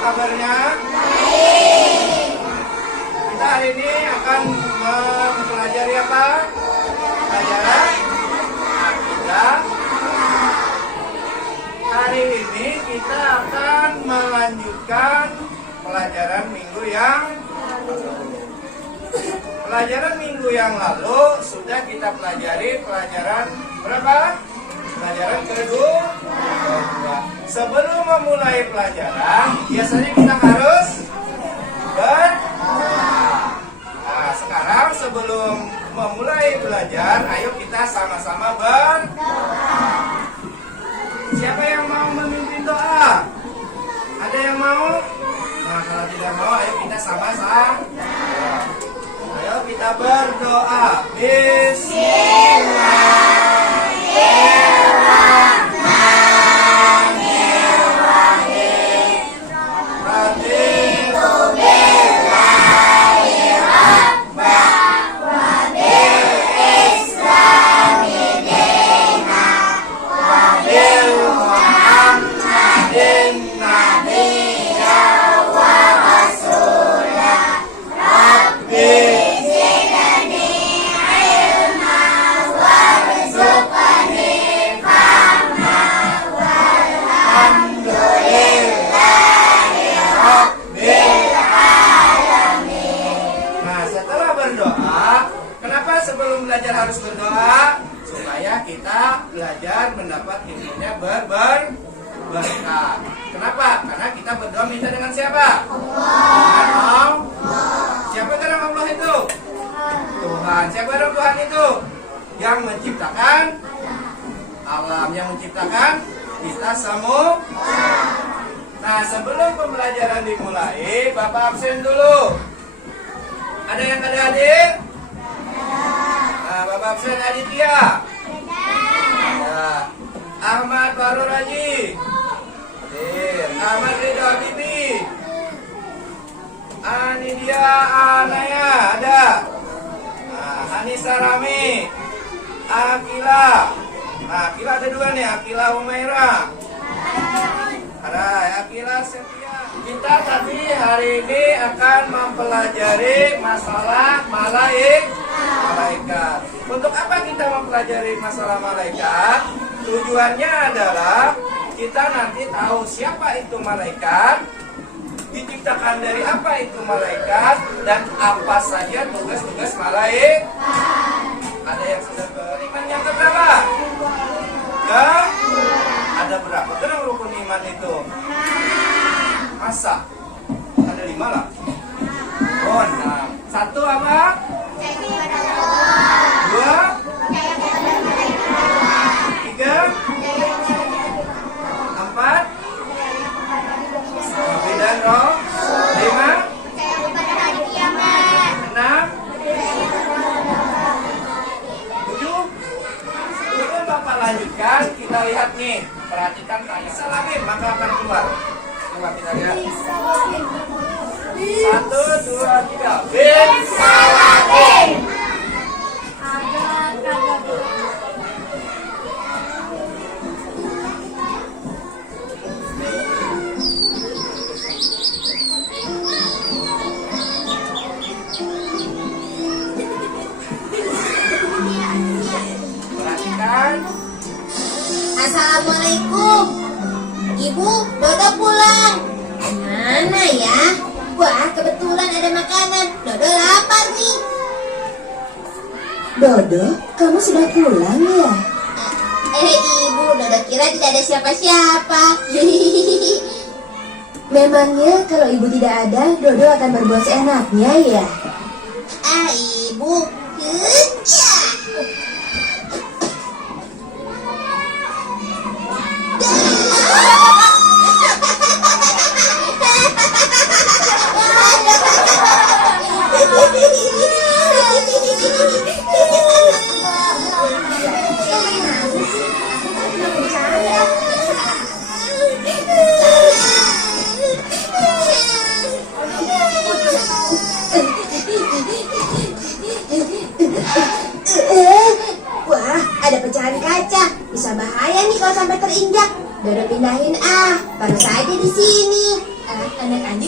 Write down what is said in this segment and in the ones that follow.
kabarnya? Baik. Kita hari ini akan mempelajari apa? Pelajaran akidah. Hari ini kita akan melanjutkan pelajaran minggu yang lalu sudah kita pelajari pelajaran berapa? Pelajaran kedua. Sebelum memulai pelajaran, biasanya kita harus berdoa. Nah, sekarang sebelum memulai belajar, ayo kita sama-sama berdoa. Siapa yang mau memimpin doa? Ada yang mau? Nah, kalau tidak mau, ayo kita sama-sama. Ayo kita berdoa. Belajar harus berdoa supaya kita belajar mendapat ilmunya berkah. Kenapa? Karena kita berdoa minta dengan siapa? Allah. Siapa orang Allah itu? Tuhan. Siapa orang Tuhan itu? Yang menciptakan alam, yang menciptakan kita semua. Nah, sebelum pembelajaran dimulai, Bapak absen dulu. Ada yang adik-adik? Nah, Bapak absen Aditya. Ya. Ahmad Baru Raji. Ahmad Ridho Bibi. Anidia Anaya ada. Nah, Anissa Rami. Akila. Nah, Akila ada dua nih, Akila Umaira. Ada Akila Setia. Kita tadi hari ini akan mempelajari masalah malaikat. Untuk apa kita mempelajari masalah malaikat? Tujuannya adalah kita nanti tahu siapa itu malaikat, diciptakan dari apa itu malaikat, dan apa saja tugas-tugas malaikat. Ada yang sudah beriman yang keberapa? Ya? Ada berapa? Kenapa rukun iman itu? Masa? Ada 5 lah. Oh, 6. 1 apa? 2, 3, 4, Nabi dan Roh. 5, 6, 7. Sebelum Bapak lanjutkan, kita lihat nih. Perhatikan tanya. Salamin, maka akan keluar. Coba kita lihat. 1, 2, 3. Bismillahirrahmanirrahim. Perhatikan. Assalamualaikum. Ibu, Dodo pulang. Mana ya? Wah, kebetulan ada makanan. Dodo lapar nih. Dodo, kamu sudah pulang ya? Ibu, Dodo kira tidak ada siapa-siapa. Memangnya kalau ibu tidak ada, Dodo akan berbuat seenaknya ya? Ibu, kerja.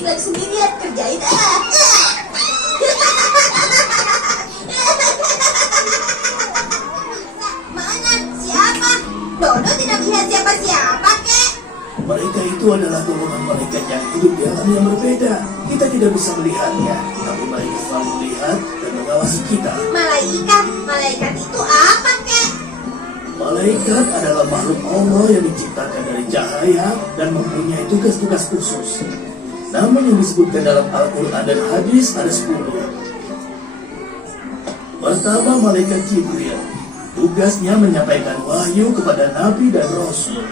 Balik lagi sendirian, kerjain Mana? Siapa? Dodo tidak melihat siapa-siapa, kek. Mereka itu adalah golongan malaikat yang hidup di alam yang berbeda. Kita tidak bisa melihatnya, tapi mereka selalu melihat dan mengawasi kita. Malaikat? Malaikat itu apa, kek? Malaikat adalah makhluk Allah yang diciptakan dari cahaya dan mempunyai tugas-tugas khusus. Namun yang disebutkan dalam Al-Quran dan hadis ada 10. Pertama, malaikat Jibril. Tugasnya menyampaikan wahyu kepada Nabi dan Rasul.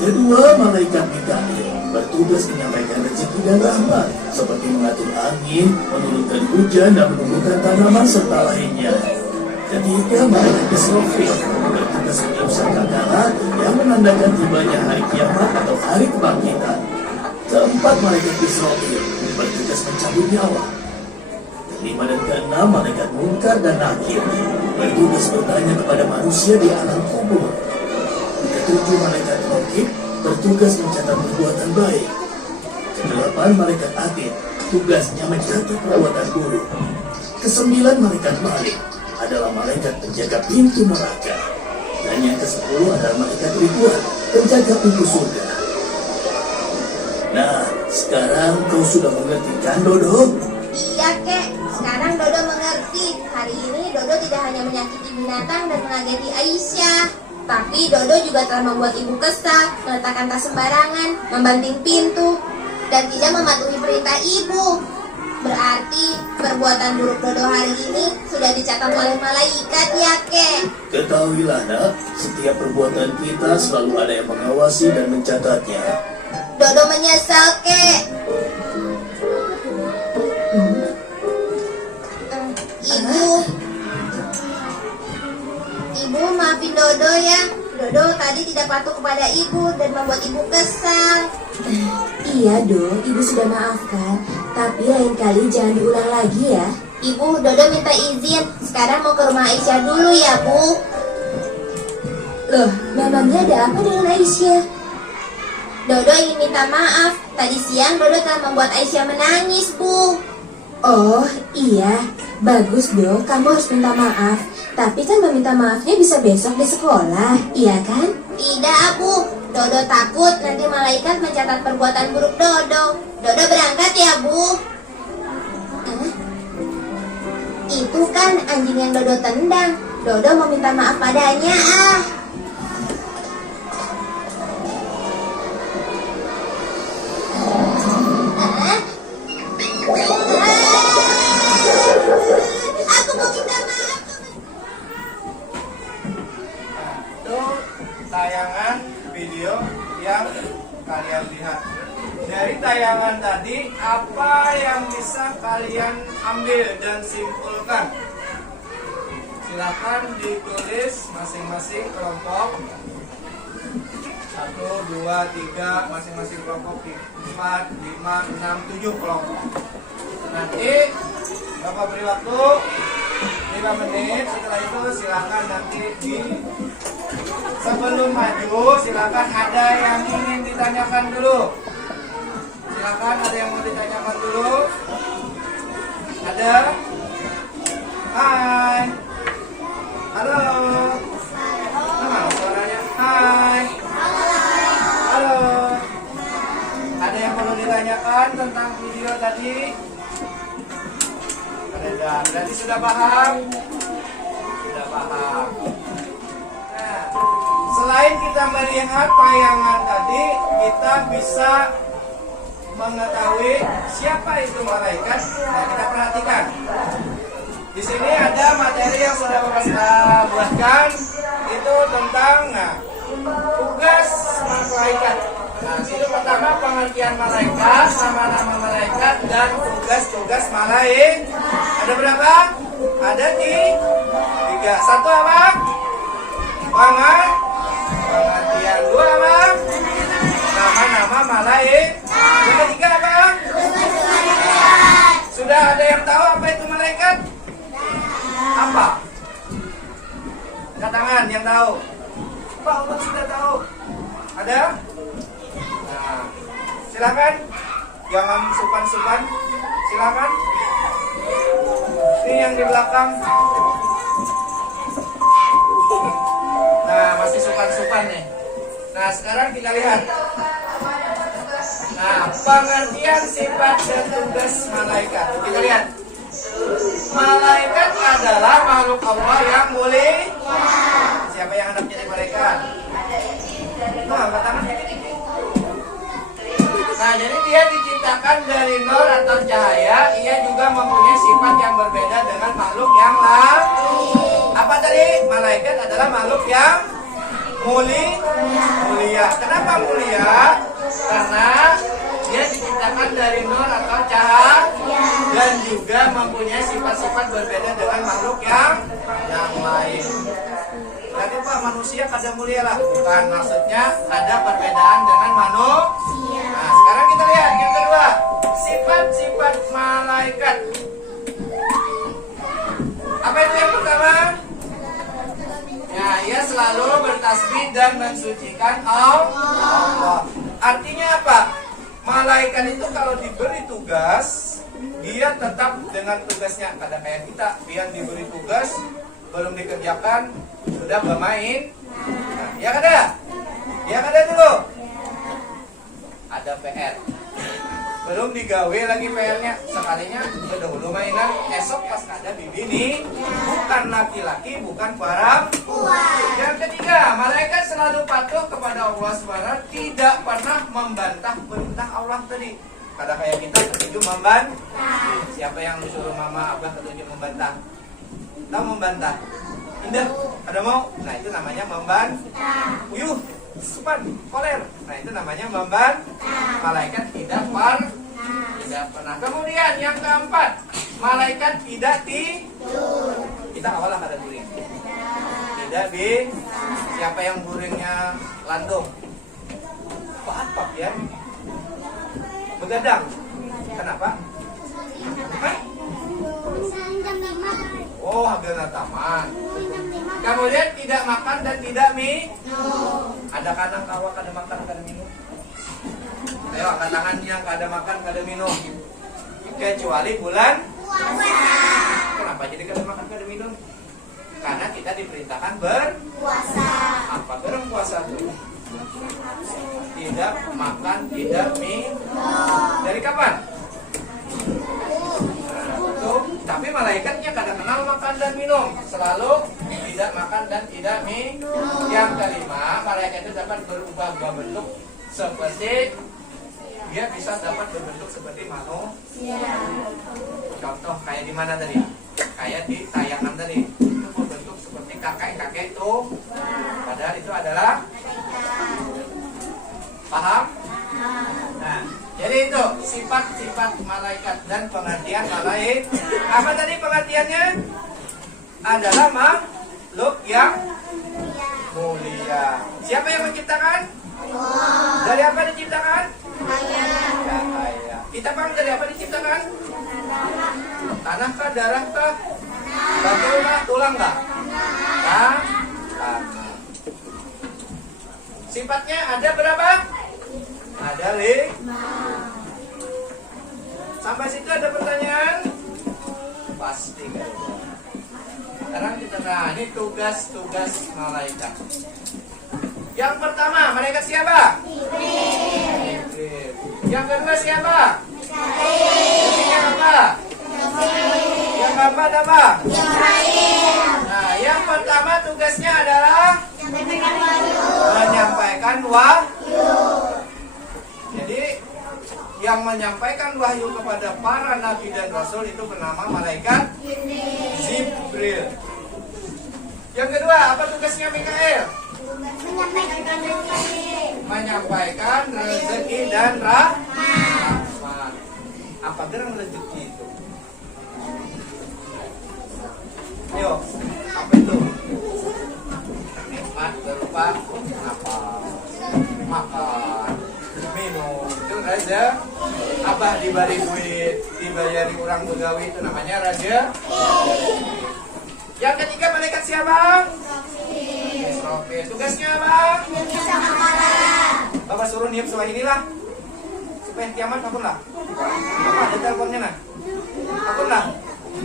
Kedua, malaikat Mikail bertugas menyampaikan rezeki dan rahmat, seperti mengatur angin, menurunkan hujan, dan menumbuhkan tanaman serta lainnya. Ketiga, malaikat Israfil bertugas meniup sangkakala yang menandakan tibanya hari kiamat atau hari kebangkitan. Keempat, malaikat Israfil bertugas mencabut nyawa. Kelima dan keenam, malaikat Munkar dan Nakir bertugas bertanya kepada manusia di alam kubur. Ketujuh, malaikat Raqib bertugas mencatat perbuatan baik. Kedelapan, malaikat Atid tugasnya mencatat perbuatan buruk. Kesembilan, malaikat Malik adalah malaikat penjaga pintu neraka. Dan yang ke-10 adalah malaikat Ridwan, penjaga pintu surga. Nah, sekarang kau sudah mengerti kan, Dodo? Iya, kek. Sekarang Dodo mengerti. Hari ini Dodo tidak hanya menyakiti binatang dan mengageti Aisyah, tapi Dodo juga telah membuat ibu kesal, meletakkan tas sembarangan, membanting pintu, dan tidak mematuhi perintah ibu. Berarti perbuatan buruk Dodo hari ini sudah dicatat oleh malaikat, ya, kek. Ketahuilah, nak, setiap perbuatan kita selalu ada yang mengawasi dan mencatatnya. Dodo menyesal, kek. Ibu, maafin Dodo ya. Dodo tadi tidak patuh kepada ibu dan membuat ibu kesal. Iya, Do, Ibu sudah maafkan. Tapi lain kali jangan diulang lagi ya. Ibu, Dodo minta izin. Sekarang mau ke rumah Aisyah dulu ya, Bu. Loh, memangnya ada apa dengan Aisyah? Dodo ingin minta maaf. Tadi siang Dodo telah membuat Aisyah menangis, Bu. Oh, iya. Bagus, Do, kamu harus minta maaf. Tapi kan meminta maafnya bisa besok di sekolah, iya kan? Tidak, Bu. Dodo takut nanti malaikat mencatat perbuatan buruk Dodo. Dodo berangkat ya, Bu. Hah? Itu kan anjing yang Dodo tendang. Dodo mau minta maaf padanya, ah. Aku mau minta maaf. Itu tayangan video yang kalian lihat. Dari tayangan tadi, apa yang bisa kalian ambil dan simpulkan? Silakan ditulis masing-masing kelompok. 1, 2, 3, masing-masing kelompok 4, 5, 6, 7 kelompok. Nanti Bapak beri waktu 5 menit. Setelah itu silakan nanti sebelum maju silakan ada yang ingin ditanyakan dulu. Silakan ada yang mau ditanyakan dulu. Ada? Hai. Halo. Mana suaranya? Hai. Halo. Ada yang perlu ditanyakan tentang video tadi? Ada. Berarti sudah paham? Sudah paham. Nah, selain kita melihat tayangan tadi, kita bisa mengetahui siapa itu malaikat. Nah, kita perhatikan. Di sini ada materi yang sudah Bapak buatkan, itu tentang tugas malaikat. Nah, itu pertama pengertian malaikat, nama-nama malaikat dan tugas-tugas malaikat. Ada berapa? Ada 3. 1 apa? Pengertian. 2 apa? Nama-nama malaikat. Yang ketiga apa? Sudah ada yang tahu apa itu malaikat? Apa? Angkat tangan yang tahu. Pak Umar sudah tahu. Ada? Nah, Silakan. Jangan supan-supan. Silakan. Ini yang di belakang. Nah, masih supan-supan nih. Nah, sekarang kita lihat. Nah, pengertian sifat dan tugas malaikat. Kita lihat. Malaikat adalah makhluk Allah yang mulia. Siapa yang hendak jadi malaikat? Nah, angkat tangan. Nah, jadi dia diciptakan dari nur atau cahaya. Ia juga mempunyai sifat yang berbeda dengan makhluk yang lain. Apa tadi? Malaikat adalah makhluk yang mulia. Kenapa mulia? Karena dia diciptakan dari nur atau cahaya dan juga mempunyai sifat-sifat berbeda dengan makhluk yang lain. Berarti Pak, manusia kada mulia lah. Bukan, maksudnya ada perbedaan dengan manusia. Nah, sekarang kita lihat yang kedua, sifat-sifat malaikat. Apa itu yang pertama? Ya, ia selalu bertasbih dan mensucikan Allah. Artinya apa? Malaikat itu kalau diberi tugas, dia tetap dengan tugasnya. Kada kayak kita, yang diberi tugas belum dikerjakan sudah bermain. Nah, ya kada? Ya kada dulu. Ada PR. Belum digawe lagi PR-nya. Sekalinya dahulu mainan, esok pas kada bibi nih. Bukan laki-laki, bukan perempuan. Yang ketiga, malaikat selalu patuh kepada Allah SWT, tidak pernah membantah perintah Allah tadi. Kada kayak kita ketujuh membantah. Siapa yang disuruh mama abah ketujuh membantah? Tahu membantah? Indah, ada mau? Nah, itu namanya membantah. Uyuh, supan, koler. Nah, itu namanya membantah. Malaikat tidak pernah. Kemudian yang keempat, malaikat tidak tidur. Kita awalnya kada guring. Tidak siapa yang guringnya landung? Apa ya? Begadang. Kenapa? Hah? Oh, agak taman. Kemudian tidak makan dan tidak minum. Ada kadang kawa kada makan kada minum. Ayo angkat tangan yang kada makan kada minum. Kecuali bulan puasa. Kenapa jadi kada makan kada minum? Karena kita diperintahkan berpuasa. Apa berpuasa itu? Tidak makan, tidak minum. Dari kapan? Tapi malaikatnya kadang kenal makan dan minum, selalu tidak makan dan tidak minum. Yang kelima, malaikat itu dapat berubah bentuk seperti dia bisa dapat berbentuk seperti manusia. Contoh kayak di mana tadi? Kayak di tayangan tadi. Itu berbentuk seperti kakek itu. Padahal itu adalah paham? Nah, jadi itu sifat-sifat malaikat dan pengertian malaikat. Apa tadi pengertiannya? Adalah makhluk yang mulia. Siapa yang menciptakan? Dari apa diciptakan? Cahaya. Kita paham dari apa diciptakan? Tanah kah, darah kah? Batu kah, tulang kah? Tanah. Sifatnya ada berapa? Ada 5. Sampai situ ada pertanyaan? Pasti kan. Sekarang kita ini tugas-tugas malaikat. Yang pertama, malaikat siapa? Jibril. Yang kedua siapa? Yang apa? Yang keempat apa? Nah, yang pertama tugasnya adalah menyampaikan wahyu. Jadi yang menyampaikan wahyu kepada para nabi dan rasul itu bernama malaikat Jibril. Yang kedua, apa tugasnya Mikael? Menyampaikan rezeki dan rahmat. Apa gerang rezeki itu? Ayo, apa itu? Nikmat berupa apa? Makan, minum, itu raja. Abah diberi duit, dibayari orang begawi, itu namanya raja. Yang ketiga malaikat siapa? Israfil. Tugasnya apa? Bapak suruh niup Swahili lah. supaya kiamat akunlah. Apa ada teleponnya nah? Akunlah.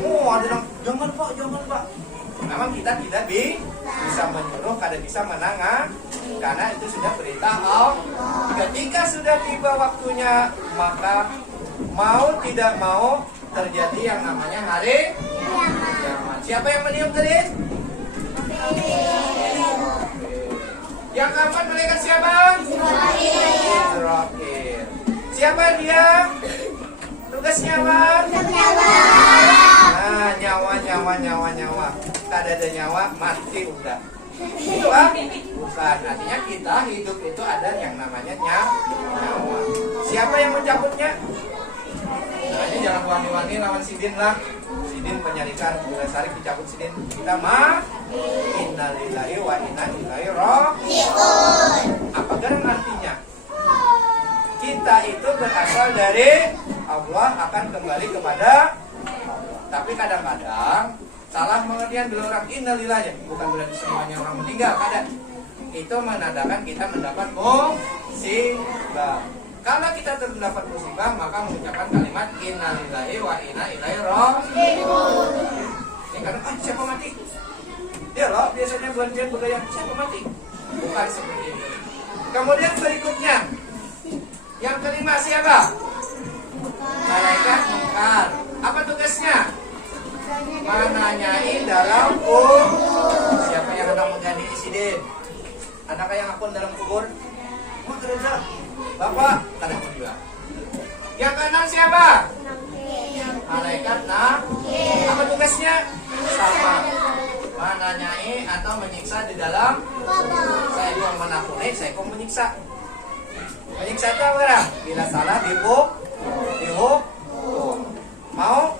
Oh ada dong. Jangan pak. Memang kita tidak bisa menyuruh, kada bisa menangah, karena itu sudah perintah Allah. Ketika sudah tiba waktunya, maka mau tidak mau terjadi yang namanya hari kiamat. Siapa yang meniup tadi? Yang keempat malaikat siapa? Israfil. Siapa dia? Tugasnya apa? Nah, nyawa. Kada ada nyawa, mati udah. Itu ah? Bukan. Artinya kita hidup itu ada yang namanya nyawa. Siapa yang mencabutnya? Nah, ini jangan wangi-wangi lawan sidin lah. Sidin penyarikan, bila sarik dicabut sidin. Kita innalillahi wa inna ilaihi raji'un. Apa kan artinya? Kita itu berasal dari Allah, akan kembali kepada Allah. Tapi kadang-kadang salah pengertian bila orang innalillahi, bukan berarti semuanya orang meninggal, kadang itu menandakan kita mendapat musibah. Kalau kita terdapat musibah, maka mengucapkan kalimat innalillahi wa inna ilaihi raji'un. Ini karena siapa mati? Dia loh biasanya bulan-bulan bergaya siapa mati? Bukan seperti itu. Kemudian berikutnya, yang kelima siapa? Malaikat mungkar. Apa tugasnya? Menanyai dalam kubur. Siapa yang hendak mengganti insiden? Adakah yang akun dalam kubur? Wah, kerja. Bapak, kadang juga. Yang keenam siapa? Malaikat nakir. Apa tugasnya? Sama. Menanyai atau menyiksa di dalam kubur. Saya kong menakuni, saya kong menyiksa. Menyiksa itu apa kan? Bila salah dihukum. Mau?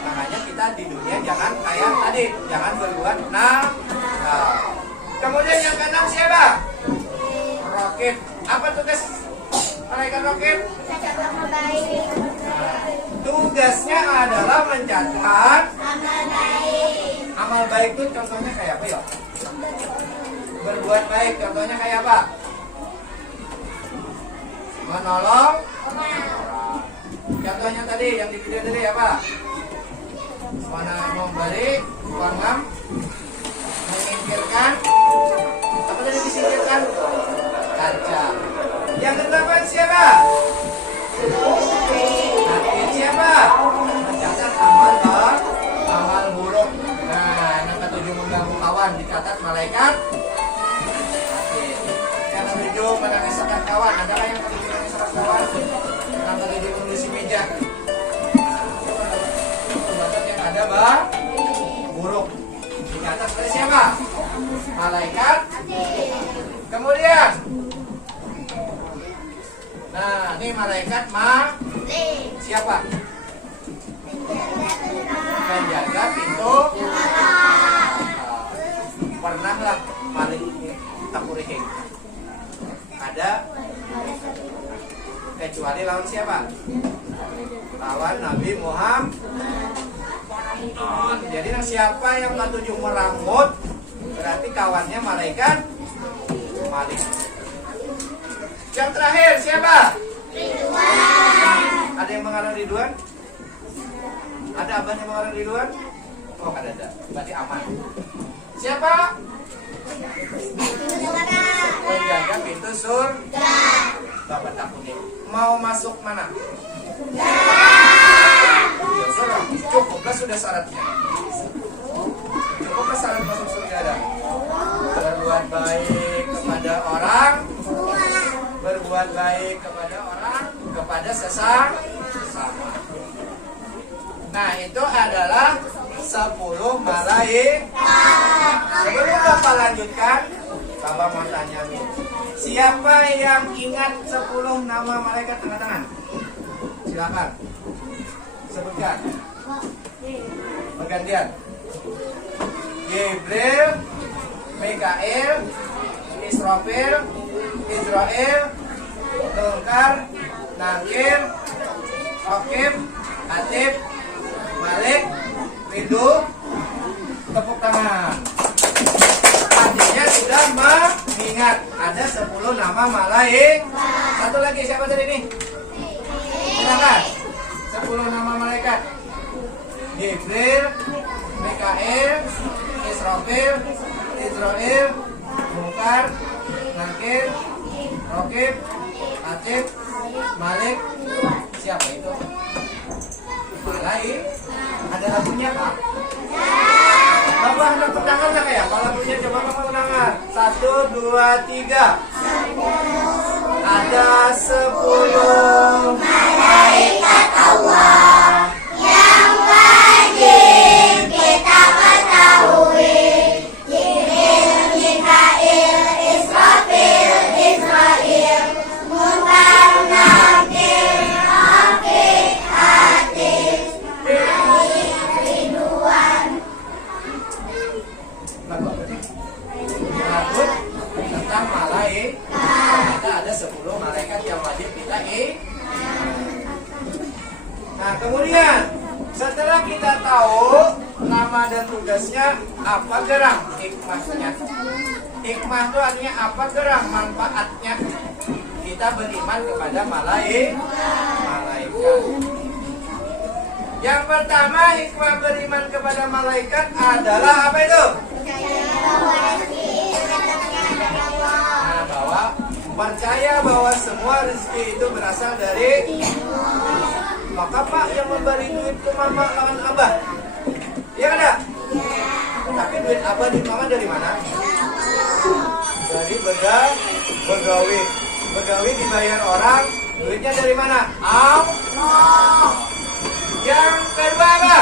Makanya kita di dunia jangan kayak tadi, jangan berbuat nakal. Kemudian yang keenam siapa? Rokib. Apa tugas malaikat rokib? Tugasnya adalah mencatat amal baik itu contohnya kayak apa ya? Berbuat baik contohnya kayak apa? Menolong. Contohnya tadi yang di video tadi apa? Mana memberi uangam, menyingkirkan. Apa tadi disingkirkan? Kaca. Yang kedelapan siapa? Hati siapa? Mencatat amal buruk. Nah, yang ketujuh mengganggu kawan dicatat malaikat. Yang ketujuh menangiskan kawan. Adalah yang ketujuh menangiskan kawan. Yang ketujuh mengurusi meja. Perbuatan yang ada buruk dicatat oleh siapa? Malaikat. Kemudian, nah ini malaikat siapa? Menjaga pintu. Pernahlah maling takurihing. Ada kecuali lawan siapa? Lawan Nabi Muhammad. Jadi siapa yang ketujuh merambut, berarti kawannya malaikat maling. Yang terakhir siapa? Ridwan. Ada yang mengarang Ridwan? Ada abang yang mengarang Ridwan? Oh, ada. Berarti aman. Siapa? Menjaga pintu surga. Bapak takutnya. Mau masuk mana? Cukuplah sudah syaratnya. Cukuplah syarat masuk surga ada. Berbuat baik kepada orang, berbuat baik kepada orang, kepada sesama. Nah, itu adalah 10 malaikat. Sebelum Bapak lanjutkan, Bapak mau tanya nih, siapa yang ingat 10 nama malaikat? Angkat tangan. Silakan. Sebutkan. Bergantian. Jibril, Mikail, Israfil, Israel, Munkar, Nakir, Rokib, Atib, Malik, Ridhu. Tepuk tangan. Artinya sudah mengingat ada 10 nama malaikat. Satu lagi siapa tadi nih? Jibril, Mikail, Israfil, Israel, Munkar, Nakir, Rokib, Atib, Malik. Siapa itu? Malai. Ada lagunya Pak? Bapak ada pendangan nggak ya? Kalau lagunya coba Bapak pendangan. 1, 2, 3. Ada 10 malaikat Allah yang wajib kita ketahui. Jibril, Mikail, Israfil, Israil, Munkar, Nakir, Rokib, Atib, Malik, Ridwan. Lagu tentang malaikat. Ada 10 malaikat yang wajib kita Nah, kemudian setelah kita tahu nama dan tugasnya, apa gerak hikmahnya? Hikmah itu artinya apa, gerak manfaatnya? Kita beriman kepada malaikat. Yang pertama, hikmah beriman kepada malaikat adalah apa itu? Nah, bahwa percaya bahwa semua rezeki itu berasal dari maka Pak yang memberi duit ke mama lawan abah, iya kan ya? Tapi duit abah di mama dari mana? Dari begawi. Begawi dibayar orang, duitnya dari mana? Allah. Yang kedua apa?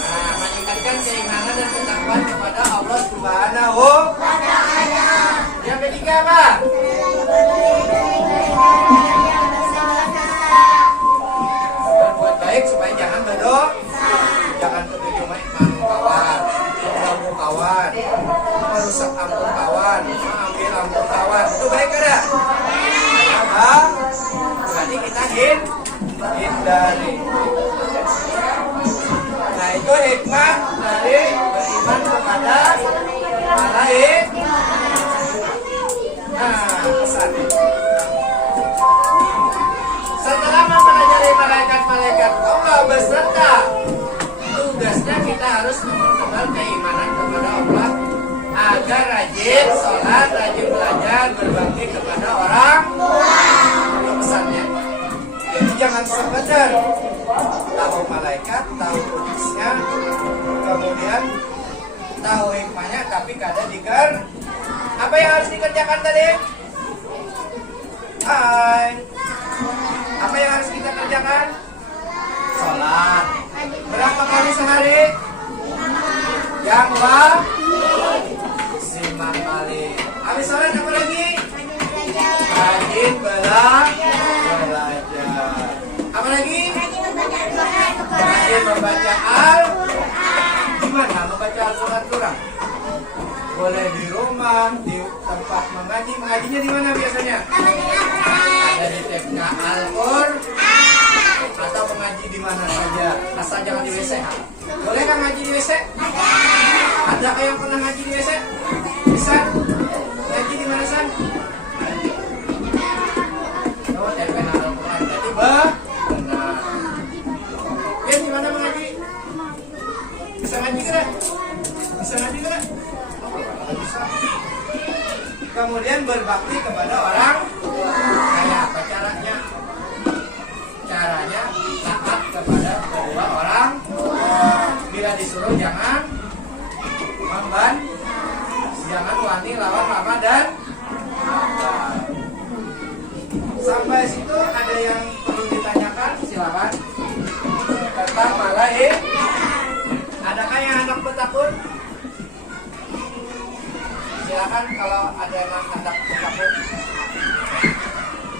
Nah, meningkatkan keimanan dan ketakwaan kepada Allah Subhanahu wa Ta'ala. Yang ketiga apa? Berbuat baik supaya jangan berdosa, jangan ketujuh kawan, mengganggu kawan, merusak ampun kawan, mengambil ampun kawan. Itu baik ada? Apa? Berarti kita hindari. Nah, itu hikmah dari beriman kepada malaikat. Nah, pesan. Setelah mempelajari malaikat-malaikat Allah beserta tugasnya, kita harus mempertebal keimanan kepada Allah agar rajin sholat, rajin belajar, berbakti kepada orang tua. Itu pesannya. Jadi jangan sekedar tahu malaikat, tahu tugasnya, kemudian tahu hikmahnya, tapi kadang apa yang harus dikerjakan tadi? Hai. Apa yang harus kita kerjakan? Sholat. Berapa kali sehari? Yang lima kali. Habis sholat apa lagi? Rajin belajar. Apa lagi? Rajin membaca Al-Quran. Gimana membaca Al-Quran kurang? Boleh di rumah, di tempat mengaji. Mengajinya di mana biasanya? Ada di TK Al-Quran atau mengaji di mana saja, asal jangan di WC. Boleh kan ngaji di WC? Ada yang pernah ngaji di WC? Bisa? Ngaji di mana San? Oh, TK Al-Quran. Jadi benar. Di mana mengaji? Bisa ngaji kan? Bisa ngaji kan? Bisa. Kemudian berbakti kepada orang kayak apa caranya? Caranya taat kepada kedua orang. Bila disuruh jangan jangan wani lawan mama dan sampai situ ada yang perlu ditanyakan, silakan. Tentang malaikat. Adakah yang anak petakun? Silakan kalau ada yang anak petakun.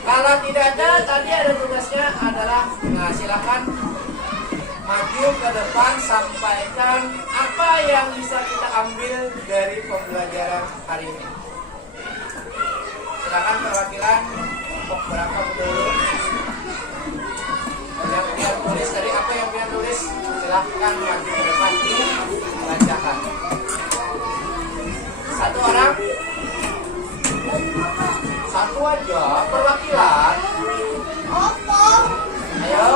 Kalau tidak ada, tadi ada tugasnya adalah, nah silakan maju ke depan, sampaikan apa yang bisa kita ambil dari pembelajaran hari ini. Silakan perwakilan kelompok berapa dulu. Yang biar tulis tadi, apa yang biar tulis, silakan maju ke depan dibacakan. Satu orang, satu aja perwakilan. Ayo.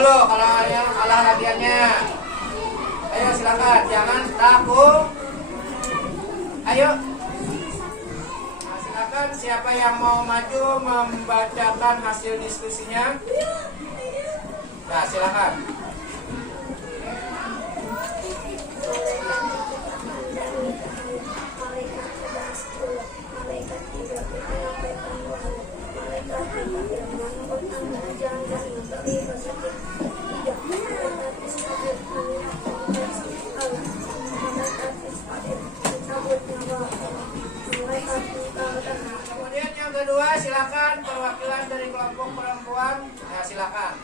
dulu kalau yang kalah latihannya. Ayo silakan, jangan takut. Ayo. Nah, silakan siapa yang mau maju membacakan hasil diskusinya. Nah, silakan. Kemudian yang kedua, silakan perwakilan dari kelompok perempuan. Nah, silakan.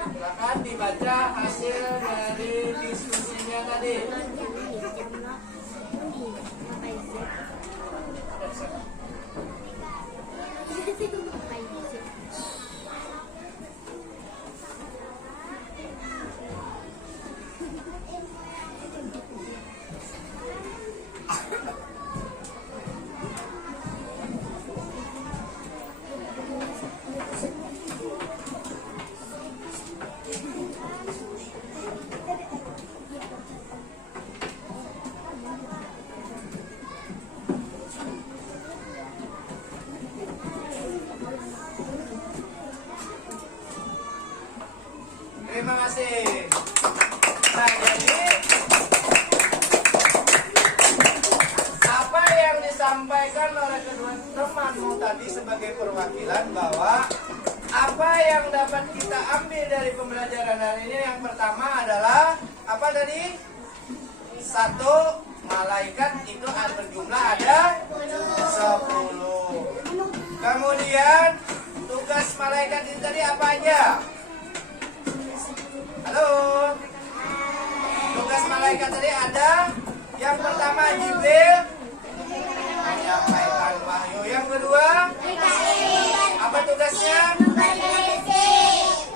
Silakan dibaca hasil dari diskusinya tadi. Terima kasih. Nah, jadi apa yang disampaikan oleh kedua temanmu tadi sebagai perwakilan bahwa apa yang dapat kita ambil dari pembelajaran hari ini yang pertama adalah apa tadi? 1, malaikat itu berjumlah ada 10. Kemudian tugas malaikat itu tadi apa aja? Halo. Tugas malaikat tadi ada yang pertama Jibril menyampaikan wahyu. Yang kedua apa tugasnya?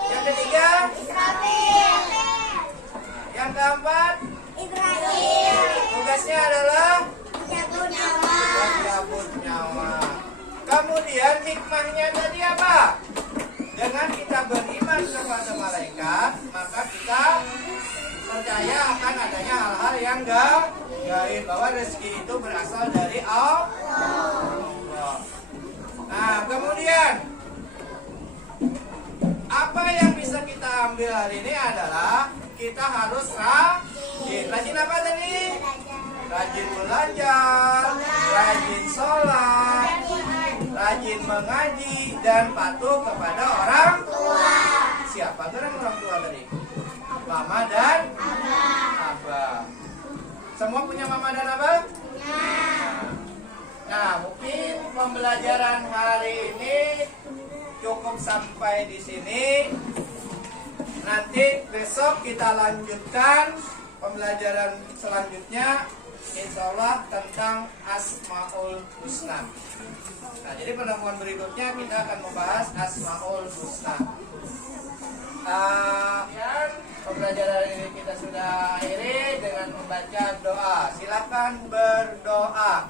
Yang ketiga yang keempat tugasnya adalah mencabut nyawa. Kemudian hikmahnya tadi apa? Dengan kita beriman kepada malaikat, maka kita percaya akan adanya hal-hal yang gaib, bahwa rezeki itu berasal dari Allah. Nah, kemudian apa yang bisa kita ambil hari ini adalah kita harus rajin. Rajin apa tadi? Rajin belajar, rajin sholat, rajin mengaji, dan patuh kepada orang tua. Siapa orang tua tadi? Mama dan Abah. Semua punya mama dan Abah? Nah, mungkin pembelajaran hari ini cukup sampai di sini. Nanti besok kita lanjutkan pembelajaran selanjutnya, insya Allah tentang Asmaul Husna. Nah, jadi pertemuan berikutnya kita akan membahas Asmaul Husna. Dan pembelajaran ini kita sudah akhiri dengan membaca doa. Silakan berdoa.